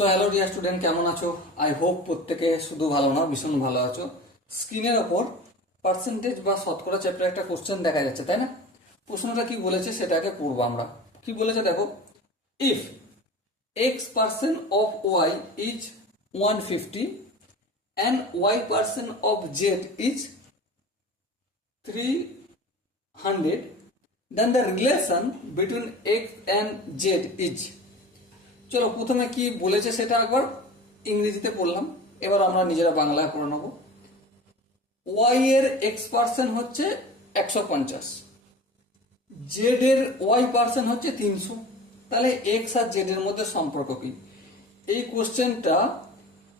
So hello dear student, কেমন আছো? I hope প্রত্যেকে শুধু ভালো না, ভীষণ ভালো আছো। স্ক্রিনের ওপর পার্সেন্টেজ বা শতকরা চ্যাপ্টার একটা কোশ্চেন দেখা যাচ্ছে, তাই না? প্রশ্নটা কি বলেছে সেটাকে পড়বো আমরা। কি বলেছে দেখো, if x% of y is 150 and y% of z is 300, then the relation between x and z is। চলো প্রথমে কি বলেছে সেটা একবার ইংরেজিতে পড়লাম, এবার আমরা নিজেরা বাংলায় পড়ে নেবো। ওয়াই এর x% হচ্ছে 150, জেড এর y% হচ্ছে 300। তাহলে এক্স আর জেড এর মধ্যে সম্পর্ক কি? এই কোশ্চেনটা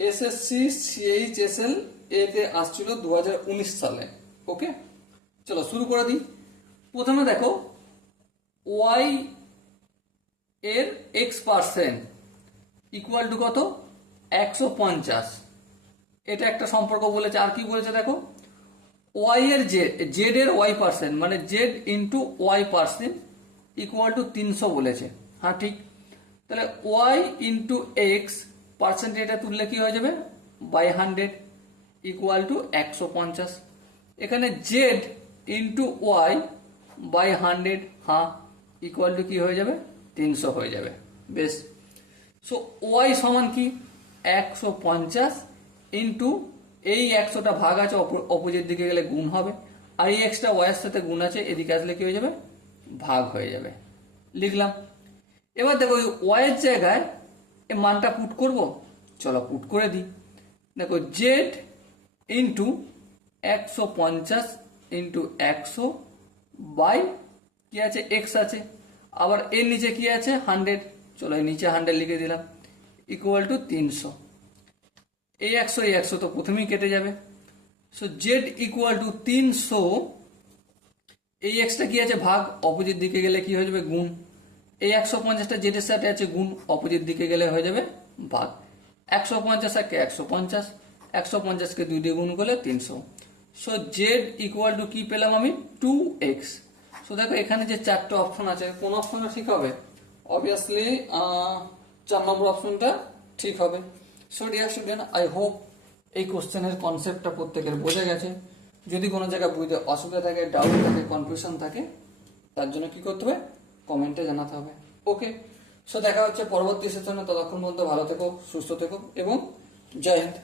এসএসসি সিএইচএসএল এতে আসছিল 2019 সালে। ওকে, চলো শুরু করে দিই। প্রথমে দেখো, ওয়াই এর x% ইকুয়াল টু কত? 150। এটা একটা সম্পর্ক বলেছে। আর কি বলেছে দেখো, ওয়াই এর জেড এর y% মানে Z into y% equal to 300 বলেছে। হ্যাঁ ঠিক। তাহলে ওয়াই ইন্টু এক্স পার্সেন্ট এটা তুললে কি হয়ে যাবে? By 100 equal to 150। এখানে জেড ইন্টু ওয়াই বাই 100, হ্যাঁ, ইকুয়াল টু কি হয়ে যাবে? 300 হয়ে যাবে। বেশ। সো ওয়াই সমান কি? 150 ইন্টু এই 100টা ভাগ আছে, অপোজিট দিকে গেলে গুণ হবে, আর এই এক্সটা ওয়াই এর সাথে গুণ আছে, এদিকে আসলে কি হয়ে যাবে? ভাগ হয়ে যাবে। লিখলাম। এবার দেখো ওয়াই এর জায়গায় এই মানটা পুট করব। চলো পুট করে দিই। দেখো জেড ইন্টু 150 ইন্টু 100 বাই কি আছে? এক্স আছে। আবার এর নিচে কি আছে? 100। চলো এই নিচে 100 লিখে দিলাম, ইকুয়াল টু 300। এই 100 তো প্রথমেই কেটে যাবে। So Z equal to 300। এই এক্সটা কি আছে? ভাগ, অপোজিট দিকে গেলে কি হয়ে যাবে? গুণ। এই 150টা জেডের সাথে আছে গুণ, অপোজিট দিকে গেলে হয়ে যাবে ভাগ। 150 একে 150, 150কে 2 দিয়ে গুণ করলে 300। সো জেড ইকুয়াল টু কি পেলাম আমি? 2x। সো দেখো এখানে যে 4টে অপশন আছে, কোন অপশনটা ঠিক হবে? অবভিয়াসলি 4 নম্বর অপশনটা ঠিক হবে। So dear student, I hope এই কোশ্চেনের কনসেপ্টটা প্রত্যেকের বোঝা গেছে। যদি কোনো জায়গায় বুঝতে অসুবিধা থাকে, ডাউট থাকে, কনফিউশন থাকে, তার জন্য কি করতে হবে? কমেন্টে জানাতে হবে। ওকে, সো দেখা হচ্ছে পরবর্তী সেশনে। ততক্ষণ পর্যন্ত ভালো থেকো, সুস্থ থেকো এবং জয় হিন্দ।